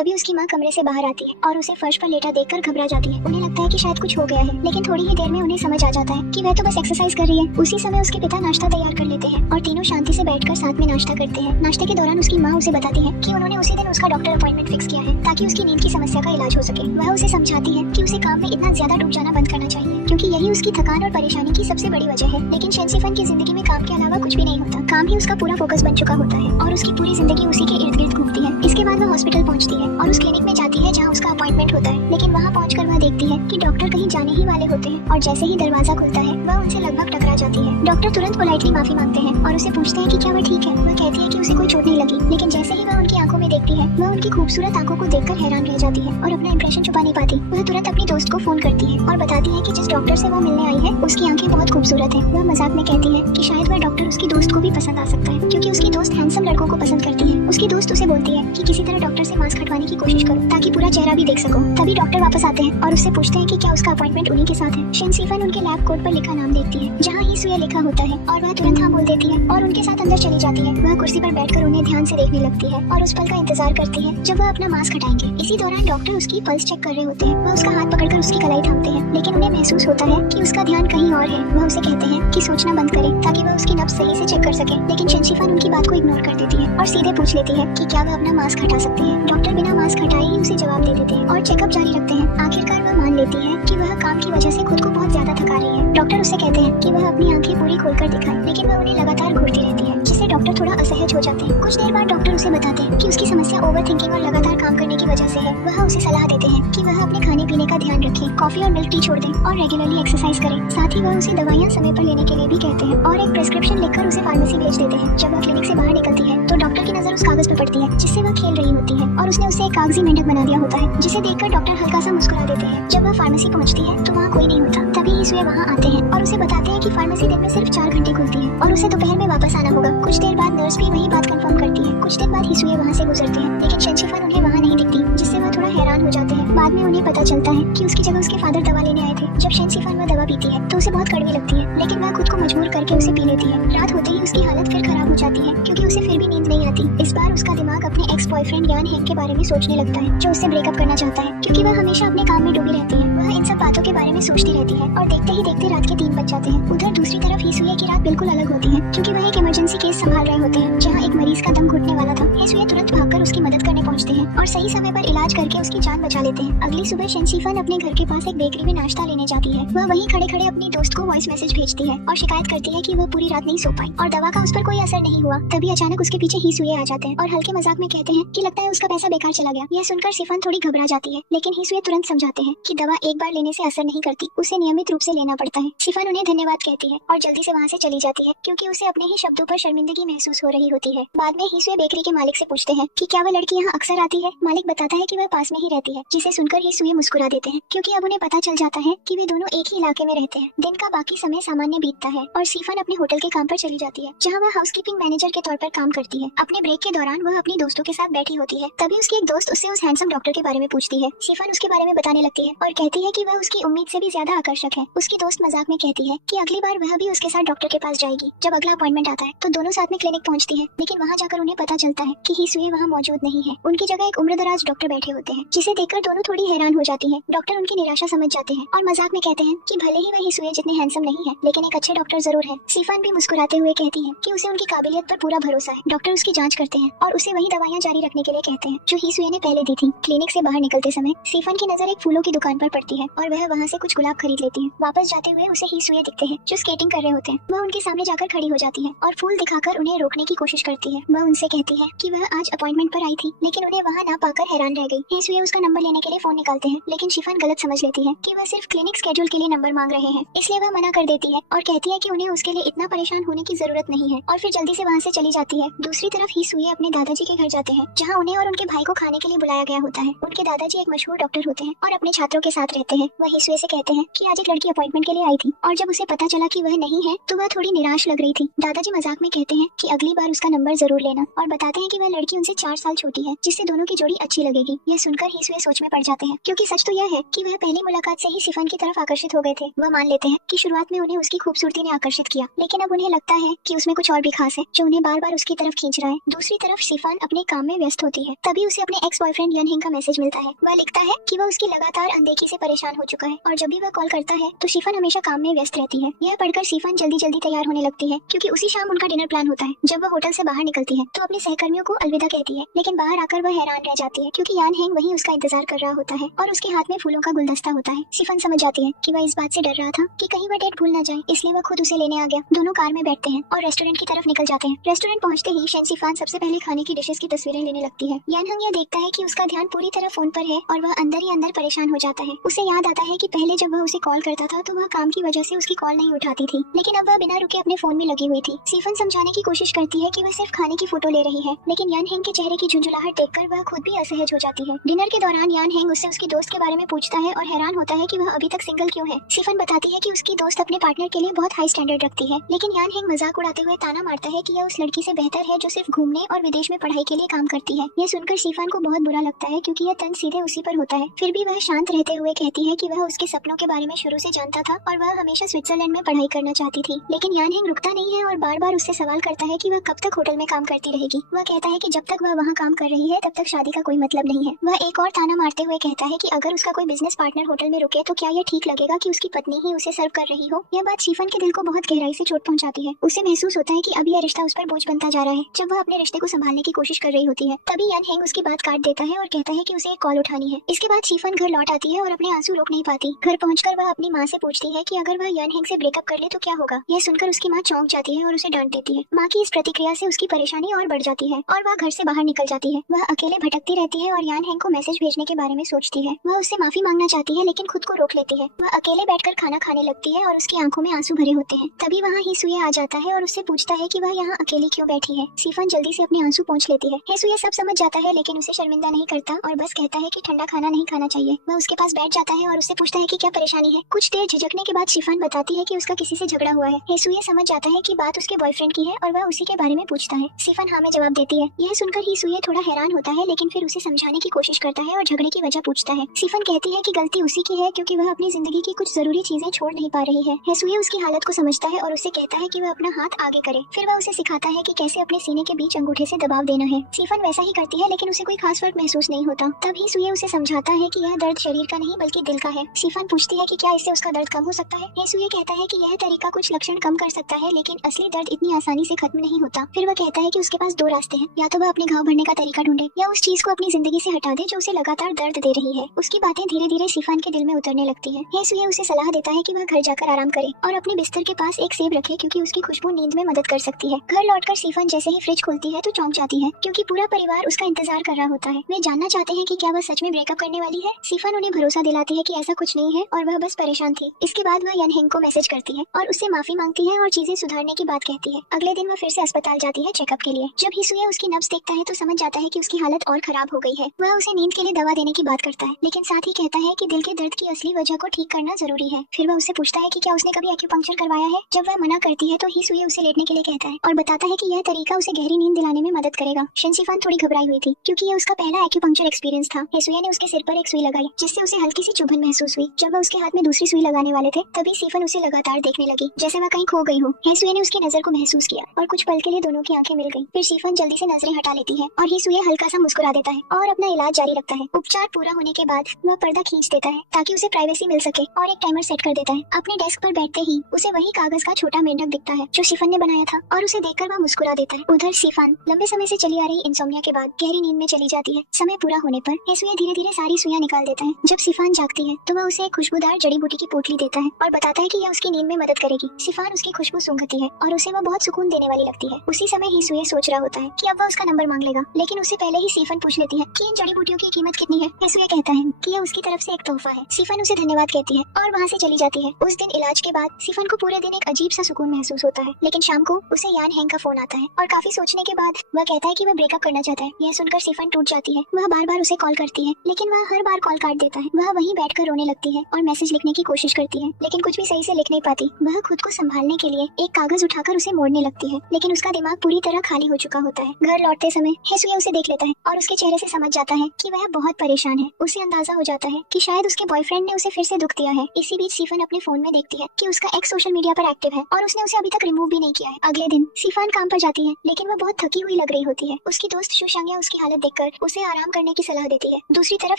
तभी उसकी माँ कमरे से बाहर आती है और उसे फर्श पर लेटा देखकर घबरा जाती है। उन्हें लगता है कि शायद कुछ हो गया है, लेकिन थोड़ी ही देर में उन्हें समझ आ जाता है कि वह तो बस एक्सरसाइज कर रही है। उसी समय उसके पिता नाश्ता तैयार कर लेते हैं और तीनों शांति से बैठकर साथ में नाश्ता करते हैं। नाश्ते के दौरान उसकी माँ उसे बताती है कि उन्होंने उसी दिन उसका डॉक्टर अपॉइंटमेंट फिक्स किया है ताकि उसकी नींद की समस्या का इलाज हो सके। वह उसे समझाती है कि उसे काम में इतना ज्यादा डूब जाना बंद करना चाहिए, क्योंकि यही उसकी थकान और परेशानी की सबसे बड़ी वजह है। लेकिन शेनसिफन की जिंदगी में काम के अलावा कुछ भी नहीं होता। काम ही उसका पूरा फोकस बन चुका होता है और उसकी पूरी जिंदगी उसी के इर्द गिर्द घूमती है। इसके बाद वह हॉस्पिटल पहुंचती है और उस क्लिनिक में जाती है जहां उसका अपॉइंटमेंट होता है। लेकिन वहां पहुंचकर वह देखती है कि डॉक्टर कहीं जाने ही वाले होते हैं और जैसे ही दरवाजा खुलता है वह उनसे लगभग टकरा जाती है। डॉक्टर तुरंत पोलाइटली माफी मांगते हैं और उसे पूछते हैं कि क्या वह ठीक है। वह कहती है कि उसे कोई चोट नहीं लगी, लेकिन जैसे ही वह उनकी आंखों में देखती है वह उनकी खूबसूरत आंखों को देखकर हैरान रह जाती है और अपना इंप्रेशन छुपा नहीं पाती। वह तुरंत अपनी दोस्त को फोन करती है और बताती है कि जिस डॉक्टर से वह मिलने आई है उसकी आंखें बहुत खूबसूरत है। वह मजाक में कहती है कि शायद वह डॉक्टर उसकी दोस्त को भी पसंद आ सकता है, क्योंकि उसकी दोस्त हैंडसम लड़कों को पसंद करती है। उसकी दोस्त उसे बोलती है कि किसी तरह डॉक्टर से मास्क हटवाने की कोशिश करो ताकि पूरा चेहरा भी देख सको। तभी डॉक्टर वापस आते हैं और उससे पूछते हैं कि क्या उसका अपॉइंटमेंट उन्हीं के साथ है। शेनसिफन उनके लैब कोट पर लिखा नाम देखती है जहाँ ही सुया लिखा होता है और वह तुरंत हाँ बोल देती है और उनके साथ अंदर चली जाती है। वह कुर्सी पर बैठकर उन्हें ध्यान से देखने लगती है और उस पल का इंतजार करती है जब वह अपना मास्क हटाएंगे। इसी दौरान डॉक्टर उसकी पल्स चेक कर रहे होते हैं। वह उसका हाथ पकड़कर उसकी कलाई थामते हैं, लेकिन उन्हें महसूस होता है कि उसका ध्यान कहीं और है। वह उसे कहते हैं कि सोचना बंद करे ताकि वह उसकी नब्ज सही से चेक कर सके, लेकिन शेनसिफन उनकी बात को इग्नोर कर देती है और सीधे पूछ लेती है कि क्या वह अपना मास्क हटा सकती है। डॉक्टर बिना मास्क हटाए ही उसे जवाब दे देते हैं और चेकअप जारी रखते हैं। आखिरकार वह मान लेती है कि वह काम की वजह से खुद को बहुत ज्यादा थका रही है। डॉक्टर उससे कहते हैं कि वह अपनी आंखें पूरी खोलकर दिखाए, लेकिन वह उन्हें लगातार घूरती रहती है, जिससे डॉक्टर थोड़ा असहज हो जाते हैं। कुछ देर बाद डॉक्टर उसे बताते हैं कि उसकी समस्या ओवर थिंकिंग और लगातार काम करने की वजह से है। वह उसे सलाह देते हैं कि वह अपने खाने पीने का ध्यान रखे, कॉफी और मिल्क टी छोड़ दें और रेगुलरली एक्सरसाइज करें। साथ ही वह उसे दवाइयाँ समय पर लेने के लिए भी कहते हैं और एक प्रिस्क्रिप्शन लिखकर उसे फार्मेसी भेज देते हैं। जब वह क्लिनिक से बाहर निकलती है तो डॉक्टर की नजर उस कागज पर पड़ती है जिससे वह खेल रही होती है और उसने उसे एक कागजी मेंढक बना दिया होता है, जिसे देखकर डॉक्टर हल्का सा मुस्कुरा देते हैं। जब वह फार्मेसी पहुंचती है तो वहाँ कोई नहीं होता। तभी हिसुए वहाँ आते हैं और उसे बताते हैं कि फार्मेसी दिन में सिर्फ 4 घंटे खुलती है और उसे दोपहर में वापस आना होगा। कुछ देर बाद नर्स भी वही बात कंफर्म करती है। कुछ दिन बाद हिसुए वहाँ से गुजरते हैं, लेकिन शेनसिफन उन्हें वहाँ नहीं दिखती, जिससे वह थोड़ा हैरान हो जाते हैं। बाद में उन्हें पता चलता है कि उसकी जगह उसके फादर दवा लेने आए थे। जब शेनसिफन वह दवा पीती है तो उसे बहुत कड़वी लगती है, लेकिन वह खुद को मजबूर करके उसे पी लेती है। रात होते ही उसकी हालत फिर खराब हो जाती है, क्योंकि उसे फिर भी नींद नहीं आती। इस बार उसका दिमाग अपने एक्स बॉयफ्रेंड यान हेंग के बारे में सोचने लगता है, जो उससे ब्रेकअप करना चाहता है, क्योंकि वह हमेशा अपने काम में डूबी रहती है। वह इन सब बातों के बारे में सोचती रहती है और देखते ही देखते रात के 3 बज जाते हैं। उधर दूसरी तरफ हिसुए की रात बिल्कुल अलग होती है, क्योंकि वह एक इमरजेंसी केस संभाल रहे होते हैं जहाँ एक मरीज का दम घुटने वाला था। हिसुए तुरंत भागकर उसकी मदद करने पहुँचते हैं और सही समय पर इलाज करके उसकी जान बचा लेते हैं। अगली सुबह शेनसिफन अपने घर के पास एक बेकरी में नाश्ता लेने जाती है। वह वहीं खड़े खड़े अपनी दोस्त को वॉइस मैसेज भेजती है और शिकायत करती है कि वह पूरी रात नहीं सो पाई और दवा का उस पर कोई असर नहीं हुआ। तभी अचानक उसके पीछे हिसुए आ जाते हैं और हल्के मजाक में कहते हैं कि लगता है उसका पैसा बेकार चला गया। यह सुनकर सिफन थोड़ी घबरा जाती है, लेकिन हिसुए तुरंत समझाते हैं कि दवा एक बार लेने से असर नहीं करती, उसे नियमित रूप से लेना पड़ता है। सिफन उन्हें धन्यवाद कहती है और जल्दी से वहाँ से चली जाती है, क्योंकि उसे अपने ही शब्दों पर शर्मिंदगी महसूस हो रही होती है। बाद में हिसुए बेकरी के मालिक से पूछते हैं कि क्या वह लड़की यहाँ अक्सर आती है। मालिक बताता है कि वह पास में ही रहती है, जिसे सुनकर हिसुए मुस्कुरा देते हैं, क्योंकि अब उन्हें पता चल जाता है कि वे दोनों एक ही इलाके में रहते हैं। दिन का बाकी समय सामान्य बीतता है और सिफन अपने होटल के काम पर चली जाती है, जहाँ वह हाउसकीपिंग मैनेजर के तौर पर काम करती है। अपने ब्रेक के दौरान वह अपनी दोस्तों के साथ बैठी होती है। तभी उसकी एक दोस्त उससे उस हैंडसम डॉक्टर के बारे में पूछती है। सिफन उसके बारे में बताने लगती है और कहती है कि वह उसकी उम्मीद से भी ज्यादा आकर्षक है। उसकी दोस्त मजाक में कहती है कि अगली बार वह भी उसके साथ डॉक्टर के पास जाएगी। जब अगला अपॉइंटमेंट आता है तो दोनों साथ में क्लिनिक पहुंचती है, लेकिन वहां जाकर उन्हें पता चलता है कि हिसुए वहां मौजूद नहीं है। उनकी जगह एक उम्रदराज डॉक्टर बैठे होते हैं, जिसे देखकर दोनों थोड़ी हैरान हो जाती है। डॉक्टर उनकी निराशा समझ जाते हैं और मजाक में कहते हैं कि भले ही वह हिसुए जितने हैंडसम नहीं है, लेकिन एक अच्छे डॉक्टर जरूर है। सिफन भी मुस्कुराते हुए कहती है कि उसे उनकी काबिलियत पर पूरा भरोसा है। डॉक्टर उसकी जांच करते हैं और उसे वही दवाइयां जारी रखने के लिए कहते हैं जो हिसुए ने पहले दी थी। क्लिनिक से बाहर निकलते समय सिफन की नजर एक फूलों की दुकान पर पड़ती है और वह वहाँ से कुछ गुलाब खरीद लेती है। वापस जाते हुए उसे हिसुए दिखते हैं जो स्केटिंग कर रहे होते हैं। वह उनके सामने जाकर खड़ी हो जाती है और फूल दिखाकर उन्हें रोकने की कोशिश करती है। वह उनसे कहती है कि वह आज अपॉइंटमेंट पर आई थी, लेकिन उन्हें वहाँ ना पाकर हैरान रह गई। हिसुए उसका नंबर लेने के लिए फोन निकालते हैं, लेकिन शिफन गलत समझ लेती है कि वह सिर्फ क्लिनिक स्केड्यूल के लिए नंबर मांग रहे हैं, इसलिए वह मना कर देती है और कहती है कि उन्हें उसके लिए इतना परेशान होने की जरूरत नहीं है और फिर जल्दी से वहाँ से चली जाती है। दूसरी तरफ हिसुए अपने दादाजी के घर जाते हैं, जहाँ उन्हें और उनके भाई को खाने के लिए बुलाया गया होता है। उनके दादाजी एक मशहूर डॉक्टर होते हैं और अपने छात्रों के साथ रहते हैं। वह हिसुए से कहते हैं कि आज एक लड़की अपॉइंटमेंट के लिए आई थी और जब उसे पता चला कि वह नहीं है तो वह थोड़ी निराश लग रही थी। दादाजी मजाक में कहते हैं कि अगली बार उसका नंबर जरूर लेना और बताते हैं कि वह लड़की उनसे 4 साल छोटी है, जिससे दोनों की जोड़ी अच्छी लगेगी। यह सुनकर हिसुए सोच में पड़ जाते हैं, क्योंकि सच तो यह है कि वह पहली मुलाकात से ही सिफन की तरफ आकर्षित हो गए थे। वह मान लेते हैं कि शुरुआत में उन्हें उसकी खूबसूरती ने आकर्षित किया, लेकिन अब उन्हें लगता है कि उसमें कुछ और भी खास है जो उन्हें बार बार उसकी तरफ खींच रहा है। दूसरी तरफ सिफन अपने काम में व्यस्त होती है। तभी उसे अपने एक्स बॉयफ्रेंड यन हिंग का मैसेज मिलता है। वह लिखता है कि वह उसकी लगातार अनदेखी से परेशान हो चुका है और जब भी वह कॉल करता है तो शिफन हमेशा काम में व्यस्त रहती है। यह पढ़कर शिफन जल्दी जल्दी तैयार होने लगती है क्योंकि उसी शाम उनका डिनर प्लान होता है। जब वह होटल से बाहर निकलती है तो अपने सहकर्मियों को अलविदा कहती है, लेकिन बाहर आकर वह हैरान रह जाती है क्योंकि यान हेंग वहीं उसका इंतजार कर रहा होता है और उसके हाथ में फूलों का गुलदस्ता होता है। शिफन समझ जाती है कि वह इस बात से डर रहा था कि कहीं वह डेट भूल न जाए, इसलिए वह खुद उसे लेने आ गया। दोनों कार में बैठते हैं और रेस्टोरेंट की तरफ निकल जाते हैं। रेस्टोरेंट पहुंचते ही शेन शिफान सबसे पहले खाने की डिशेस की तस्वीरें लेने लगती है। यान हेंग यह देखता है कि उसका ध्यान पूरी तरह फोन पर है और वह अंदर ही अंदर परेशान हो जाता है। उसे याद आता है कि पहले जब वह उसे कॉल करता था तो वह काम की वजह से उसकी कॉल नहीं उठाती थी, लेकिन अब वह बिना रुके अपने फोन में लगी हुई थी। शिफन समझाने की कोशिश करती है कि वह सिर्फ खाने की फोटो ले रही है, लेकिन यान हेंग के चेहरे की झुंझुलाहट देखकर वह खुद भी असहज हो जाती है। डिनर के दौरान यान हेंग उससे उसकी दोस्त के बारे में पूछता है और हैरान होता है कि वह अभी तक सिंगल क्यों है। शिफन बताती है कि उसकी दोस्त अपने पार्टनर के लिए बहुत हाई स्टैंडर्ड रखती है, लेकिन यान हेंग मजाक उड़ाते हुए ताना मारता है कि यह उस लड़की से बेहतर है जो सिर्फ घूमने और विदेश में पढ़ाई के लिए काम करती है। यह सुनकर शिफान को बहुत बुरा लगता है क्योंकि यह तंज सीधे उसी पर होता है। फिर भी वह शांत रहते हुए कहती है कि वह उसके सपनों के बारे में शुरू से जानता था और वह हमेशा स्विट्जरलैंड में पढ़ाई करना चाहती थी। लेकिन यान हेंग रुकता नहीं है और बार बार उससे सवाल करता है कि वह कब तक होटल में काम करती रहेगी। वह कहता है कि जब तक वह वहाँ काम कर रही है तब तक शादी का कोई मतलब नहीं है। वह एक और ताना मारते हुए कहता है कि अगर उसका कोई बिजनेस पार्टनर होटल में रुके तो क्या यह ठीक लगेगा कि उसकी पत्नी ही उसे सर्व कर रही हो। यह बात शिफन के दिल को बहुत गहराई से चोट पहुंचाती है। उसे महसूस होता है कि अब यह रिश्ता उस पर बोझ बनता जा रहा है। जब वह अपने रिश्ते को संभालने की कोशिश कर रही होती है तभी यान हेंग उसकी बात काट देता है और कहता है कि उसे एक कॉल उठानी है। इसके बाद शिफन घर लौट आती है और अपने आंसू रोक नहीं पाती। घर पहुंचकर वह अपनी माँ से पूछती है कि अगर वह यान हेंग से ब्रेकअप कर ले तो क्या होगा। यह सुनकर उसकी माँ चौंक जाती है और उसे डांट देती है। माँ की इस प्रतिक्रिया से उसकी परेशानी और बढ़ जाती है और वह घर से बाहर निकल जाती है। वह अकेले भटकती रहती है और यान हेंग को मैसेज भेजने के बारे में सोचती है। वह उससे माफी मांगना चाहती है लेकिन खुद को रोक लेती है। वह अकेले बैठकर खाना खाने लगती है और उसकी आंखों में आंसू भरे होते हैं। तभी वहाँ हिसुए आ जाता है और उससे पूछता है कि वह यहाँ अकेली क्यों बैठी है। शिफन जल्दी से अपने आंसू पोंछ लेती है। हिसुए सब समझ जाता है लेकिन उसे शर्मिंदा नहीं करता और बस कहता है कि ठंडा खाना नहीं खाना चाहिए। वह उसके पास बैठ जाता है और उससे पूछता है कि क्या परेशानी है। कुछ देर झिझकने के बाद शिफान बताती है कि उसका किसी से झगड़ा हुआ है। हिसुए समझ जाता है कि बात उसके बॉयफ्रेंड की है और वह उसी के बारे में पूछता है। शिफान हाँ में जवाब देती है। यह सुनकर हिसुए थोड़ा हैरान होता है लेकिन फिर उसे समझाने की कोशिश करता है और झगड़े की वजह पूछता है। शिफान कहती है कि गलती उसी की है क्योंकि वह अपनी जिंदगी की कुछ जरूरी चीजें छोड़ नहीं पा रही है। हिसुए उसकी हालत को समझता है और उसे कहता है कि वह अपना हाथ आगे करे। फिर वह उसे सिखाता है कि कैसे अपने सीने के बीच अंगूठे से दबाव देना है। शिफान वैसा ही करती है लेकिन उसे कोई खास फर्क महसूस नहीं होता। तब हिसुए उसे समझाता है कि यह दर्द शरीर का नहीं बल्कि दिल का है। शिफान पूछती है कि क्या इससे उसका दर्द कम हो सकता है। हिसुए कहता है कि यह तरीका कुछ लक्षण कम कर सकता है लेकिन असली दर्द इतनी आसानी से खत्म नहीं होता। फिर वह कहता है कि उसके पास दो रास्ते हैं, या तो वह अपने घाव भरने का तरीका ढूंढे या उस चीज को अपनी जिंदगी से हटा दे जो उसे लगातार दर्द दे रही है। उसकी बातें धीरे धीरे शिफान के दिल में उतरने लगती है। हिसुए उसे सलाह देता है कि वह घर जाकर आराम करे और अपने बिस्तर के पास एक सेब रखे क्योंकि उसकी खुशबू नींद में मदद कर सकती है। घर लौटकर शिफान जैसे ही फ्रिज खोलती है तो चौंक जाती है क्योंकि पूरा परिवार उसका इंतजार कर रहा होता है। वे जानना चाहते हैं कि क्या वह सच में ब्रेकअप करने वाली है। शिफान उन्हें भरोसा दिलाती है कि ऐसा कुछ नहीं है और वह बस परेशान थी। इसके बाद वह यान हेंग को मैसेज करती है और उससे माफी मांगती है और चीजें सुधारने की बात कहती है। अगले दिन वह फिर से अस्पताल जाती है चेकअप के लिए। जब हिसुए उसकी नब्ज देखता है तो समझ जाता है कि उसकी हालत और खराब हो गई है। वह उसे नींद के लिए दवा देने की बात करता है लेकिन साथ ही कहता है कि दिल के दर्द की असली वजह को ठीक करना जरूरी है। फिर वह उससे पूछता है कि क्या उसने कभी एक्यूपंक्चर करवाया है। जब वह मना करती है तो हिसुए उसे लेटने के लिए कहता है और बताता है कि यह तरीका उसे गहरी नींद दिलाने में मदद करेगा। शेन शिफान थोड़ी घबराई हुई थी क्योंकि यह उसका पहला एक्यूपंक्चर एक्सपीरियंस था। हिसुए ने उसके सिर पर एक सुई लगाई जिससे उसे हल्की सी चुभन महसूस हुई। जब वह उसके हाथ में दूसरी सुई लगाने वाले थे तभी शिफान उसे लगातार देखने लगी जैसे वह कहीं खो गई हो। हिसुए ने उसकी नजर को महसूस किया और कुछ पल के लिए दोनों की आंखें मिल गईं। फिर शिफान जल्दी से नजरें हटा लेती है और हिसुए हल्का सा मुस्कुरा देता है और अपना इलाज जारी रखता है। उपचार पूरा होने के बाद वह पर्दा खींच देता है ताकि उसे प्राइवेसी मिल सके और एक टाइमर सेट कर देता है। अपने डेस्क पर बैठते ही उसे वही कागज का छोटा मेंढक दिखता है जो शिफान ने बनाया था और उसे देखकर वह मुस्कुरा देता है। उधर शिफान लंबे समय से चली आ रही इंसोम्निया के बाद गहरी नींद में चली जाती है। समय पूरा होने पर हिसुए धीरे धीरे सारी सुइयां निकाल देता है। जब शिफान जागती है तो वह उसे एक खुशबूदार जड़ी बूटी की पोटली देता है और बताता है कि यह उसकी नींद में मदद करेगी। शिफान उसकी खुशबू सूंघती है और उसे वह बहुत सुकून देने वाली लगती है। उसी समय हिसुए सोच रहा होता है कि अब वह उसका नंबर मांग लेगा, लेकिन उससे पहले ही शिफान पूछ लेती है कि इन जड़ी बूटियों की कीमत कितनी है। हिसुए कहता है कि यह उसकी तरफ से एक तोहफा है। शिफान उसे धन्यवाद कहती है और वहाँ से चली जाती है। उस दिन इलाज के बाद शिफान को पूरे दिन एक अजीब सा सुकून महसूस होता है, लेकिन शाम को उसे यान हेंग का फोन आता है और काफी सोचने के बाद वह कहता है कि वह ब्रेकअप करना चाहता है। यह सुनकर शिफान टूट जाती है। वह बार बार उसे कॉल करती है लेकिन वह हर बार कॉल काट देता है। वह वहीं बैठकर रोने लगती है और मैसेज लिखने की कोशिश करती है लेकिन कुछ भी सही से लिख नहीं पाती। वह खुद को संभालने के लिए एक कागज उठाकर उसे मोड़ने लगती है लेकिन उसका दिमाग पूरी तरह खाली हो चुका होता है। घर लौटते समय हिसुए उसे देख लेता है और उसके चेहरे से समझ जाता है कि वह बहुत परेशान है। उसे अंदाजा हो जाता है कि शायद उसके बॉयफ्रेंड ने उसे फिर से दुख दिया है। इसी बीच शिफान अपने फोन में देखती है कि उसका एक्स सोशल मीडिया पर एक्टिव है और उसने उसे अभी तक रिमूव भी नहीं किया है। अगले दिन शिफान काम पर जाती है लेकिन वह बहुत थकी हुई लग रही होती है। उसकी दोस्त दोस्त शुशांग्या उसकी हालत देखकर उसे आराम करने की सलाह देती है। दूसरी तरफ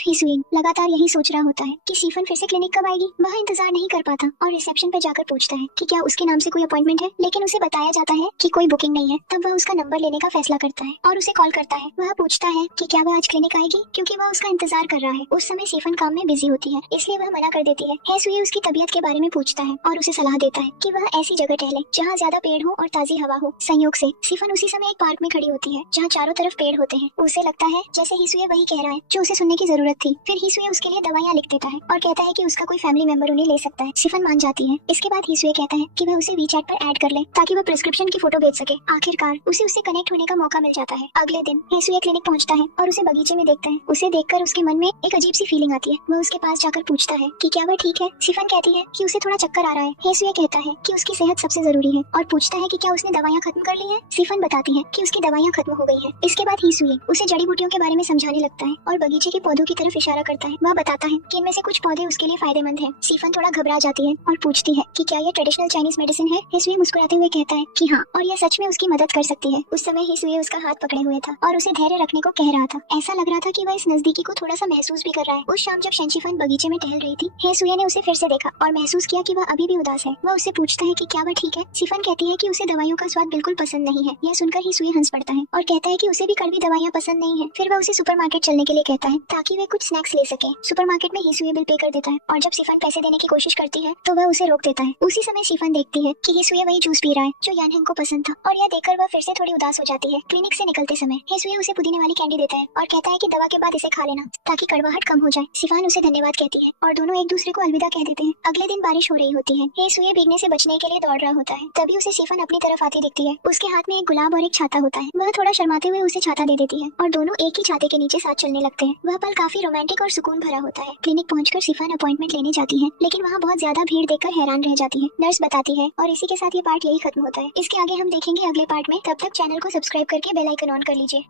हिसुए लगातार यही सोच रहा होता है कि सीफन फिर से क्लिनिक कब आएगी। वह इंतजार नहीं कर पाता और रिसेप्शन पर जाकर पूछता है कि क्या उसके नाम से कोई अपॉइंटमेंट है, लेकिन उसे बताया जाता है कि कोई बुकिंग नहीं है। तब वह उसका नंबर लेने का फैसला करता है और उसे कॉल करता है। वह पूछता है कि क्या वह आज क्लिनिक आएगी, क्योंकि वह उसका इंतजार कर रहा है। उस समय सीफन काम में बिजी होती है, इसलिए वह मना कर देती है। हिसुए उसकी तबीयत के बारे में पूछता है और उसे सलाह देता है कि वह ऐसी जगह टहले जहाँ ज्यादा पेड़ हो और ताजी हवा हो। संयोग से सीफन उसी समय एक पार्क में खड़ी होती है जहाँ चारों तरफ पेड़ होते हैं। उसे लगता है जैसे हिसुए वही कह रहा है जो उसे सुनने की जरूरत थी। फिर हिसुए उसके लिए दवाइयाँ लिख देता है और कहता है कि उसका कोई फैमिली मेंबर उन्हें ले सकता है। सीफन मान जाती है। इसके बाद हिसुए कहता है कि वह उसे वीचैट पर ऐड कर ले ताकि वह प्रिस्क्रिप्शन की फोटो भेज सके। आखिरकार उसे उससे कनेक्ट होने का मौका मिल जाता है। अगले दिन हिसुए क्लिनिक पहुंचता है और उसे बगीचे में देखता है। उसे देखकर उसके मन में एक अजीब सी फीलिंग आती है। वह उसके पास जाकर पूछता है कि क्या वह ठीक है। सीफन कहती है कि उसे थोड़ा चक्कर आ रहा है। हिसुए कहता है कि उसकी सेहत सबसे जरूरी है और पूछता है कि क्या उसने दवाइयाँ खत्म कर ली है। सीफन बताती है कि उसकी दवाइयाँ खत्म हो गई है। इसके बाद हिसुए उसे जड़ी बूटियों के बारे में समझाने लगता है और बगीचे के पौधों की तरफ इशारा करता है। वह बताता है कि इनमें से कुछ पौधे उसके लिए फायदेमंद हैं। सीफन थोड़ा घबरा जाती है और पूछती है कि क्या यह ट्रेडिशनल चाइनीज मेडिसिन है। हिसुए मुस्कुराते हुए कहता है कि हाँ, और यह सच में उसकी मदद कर सकती है। उस समय हिसुए उसका हाथ पकड़े हुए था और उसे धैर्य रखने को कह रहा था। ऐसा लग रहा था कि वह इस नजदीकी को थोड़ा सा महसूस भी कर रहा है। उस शाम जब शेंशिफन बगीचे में टहल रही थी, हिसुए ने उसे फिर से देखा और महसूस किया कि वह अभी भी उदास है। वह उससे पूछता है कि क्या वह ठीक है। सीफन कहती है कि उसे दवाइयों का स्वाद बिल्कुल पसंद नहीं है। यह सुनकर हिसुए हंस पड़ता है और कहता है कि उसे भी कड़वी दवाइयाँ पसंद नहीं है। फिर वह उसे सुपरमार्केट चलने के लिए कहता है ताकि वे कुछ स्नैक्स ले सके। सुपरमार्केट में हिसुए बिल पे कर देता है और जब सीफन पैसे देने की कोशिश करती है तो वह उसे रोक देता है। उसी समय सीफन देखती है कि हिसुए वही जूस पी रहा है जो यानहेंग को पसंद था और यह देखकर वह फिर से थोड़ी उदास हो जाती है। क्लिनिक से निकलते समय हिसुए उसे पुदीने वाली कैंडी देता है और कहता है कि दवा के बाद इसे खा लेना ताकि कड़वाहट कम हो जाए। सीफन उसे धन्यवाद कहती है और दोनों एक दूसरे को अलविदा कह देते हैं। अगले दिन बारिश हो रही होती है। हिसुए भीगने से बचने के लिए दौड़ रहा होता है। तभी उसे सीफन अपनी तरफ आती दिखती है। उसके हाथ में एक गुलाब और एक छाता होता है। वह थोड़ा शर्माते हुए उसे छाता दे देती है और दोनों एक ही छाते के नीचे साथ चलने लगते हैं। वह पल काफी रोमांटिक और सुकून भरा होता है। क्लिनिक पहुंचकर सीफन अपॉइंटमेंट लेने जाती है, लेकिन वहाँ बहुत ज्यादा भीड़ देखकर हैरान रह जाती है। नर्स बताती है और इसी के साथ ये पार्ट यही खत्म होता है। इसके आगे हम देखेंगे अगले पार्ट में। तब तक चैनल को सब्सक्राइब करके बेल आइकन ऑन कर लीजिए।